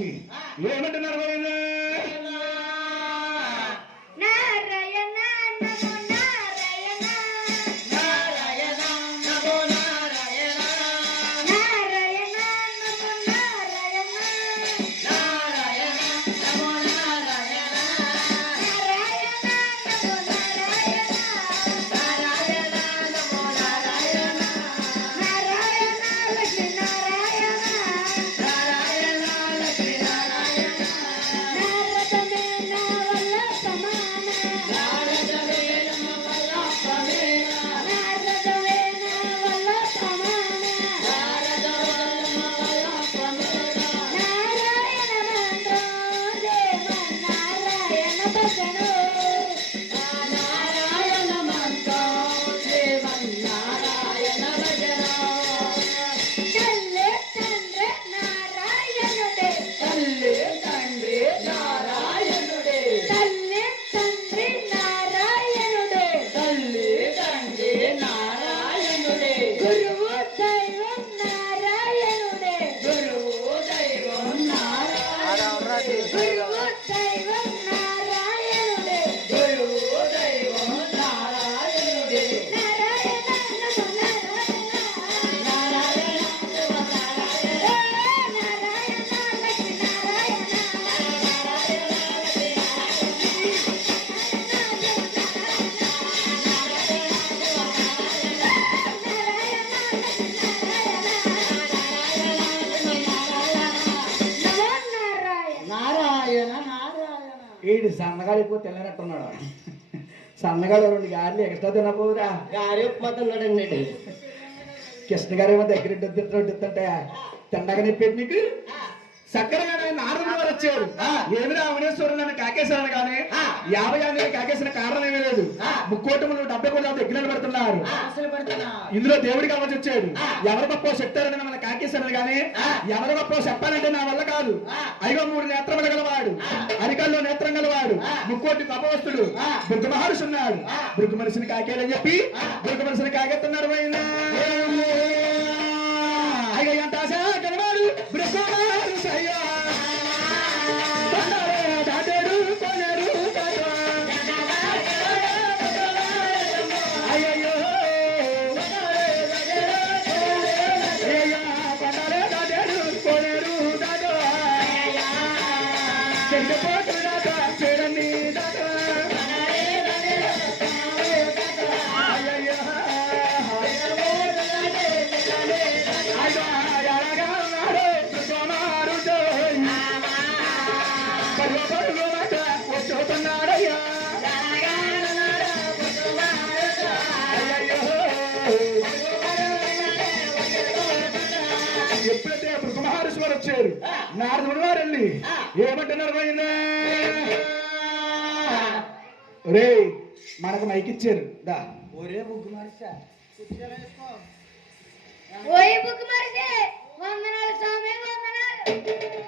వచ్చి. ఏమంటున్నారు Deva, Deva, Deva. ఈడు సన్నగాడు ఎక్కువ తిననట్టున్నాడు. సన్నగాడు రెండు గారెలు ఎక్స్ట్రా తినపోదురా గారి ఉప్మతున్నాడండి కృష్ణ గారు ఏమో దగ్గర తింటుంటే తిండగా పెట్టి నీకు? చక్కరగా నారదుడు వారు వచ్చారు. ఏమి రావణేశ్వరుడు నన్ను కాకేశాను కానీ యాభై ఆరు కాకేసిన కారణం ఏమీ లేదు. ముక్కోటములు డెబ్బై కోట్ల దగ్గర పెడుతున్నారు. ఇందులో దేవుడికి అవ్వచ్చు వచ్చాడు. ఎవరి గొప్ప చెప్తారని మన కాకేశాను కానీ ఎవరి గొప్ప చెప్పాలంటే నా వల్ల కాదు. ఐదో మూడు నేత్రములు గలవాడు. అరికల్లో నేత్రం గలవాడు. ముక్కోటి తపవస్తుడు బుద్ధ మహర్షి ఉన్నాడు. బుద్ధ మనిషిని కాకేలని చెప్పి బుద్ధ మనిషిని కాకెత్తున్నారు పోయిందా అయ్యో ఎంత ఆశ ఎప్పుడైతే మహర్షి వచ్చారు నారదుడు వారు వెళ్ళి ఏమంటున్నారు పోయిందా రే మనకు మైక్ ఇచ్చారు. దా. ఒరే మరిదే వందనాలు స్వామి వందనాలు.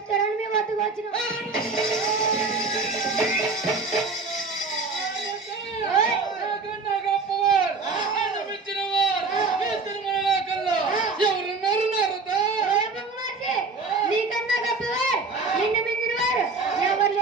పరిష్కారం చెప్తారని మేము వద్దకు వచ్చినాం ఓయ్ ఓయ్ బుక్ మరిదే నీకన్నా గొప్పవారు నిన్ను మించిన వారు ఎవరు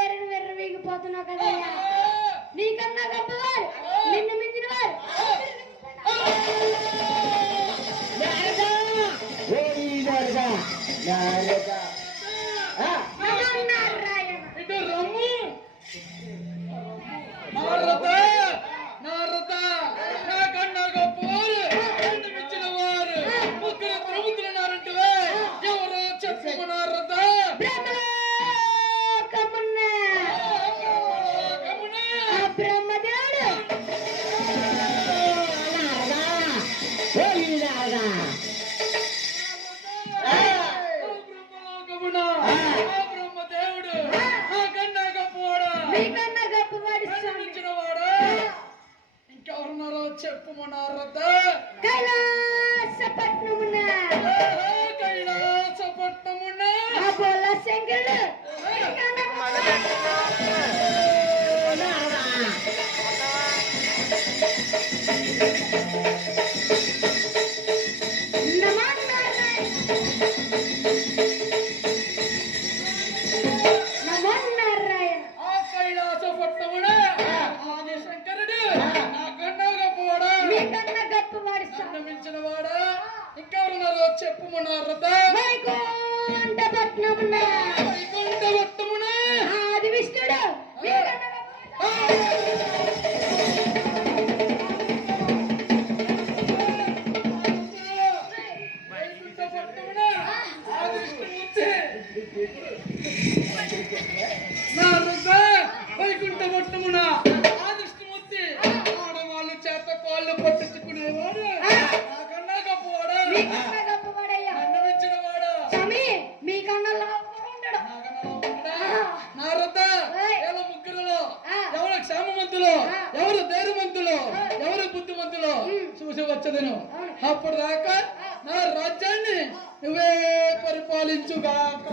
చెప్పుము నారద కైలాసపట్నమున కైలాసపట్నమున? ఆ బోల సింగిల్ ఆది విష్ణుడు వైకుంఠ పట్టమున ఆదృష్టమూర్తి ఆడవాళ్ళు చేత కాళ్ళు పట్టించుకునేవాడు. నాకన్నాకపోవడం వస్తుందిను అప్పుడు దాకా నా రాజ్యాన్ని నువ్వే పరిపాలించుగాక.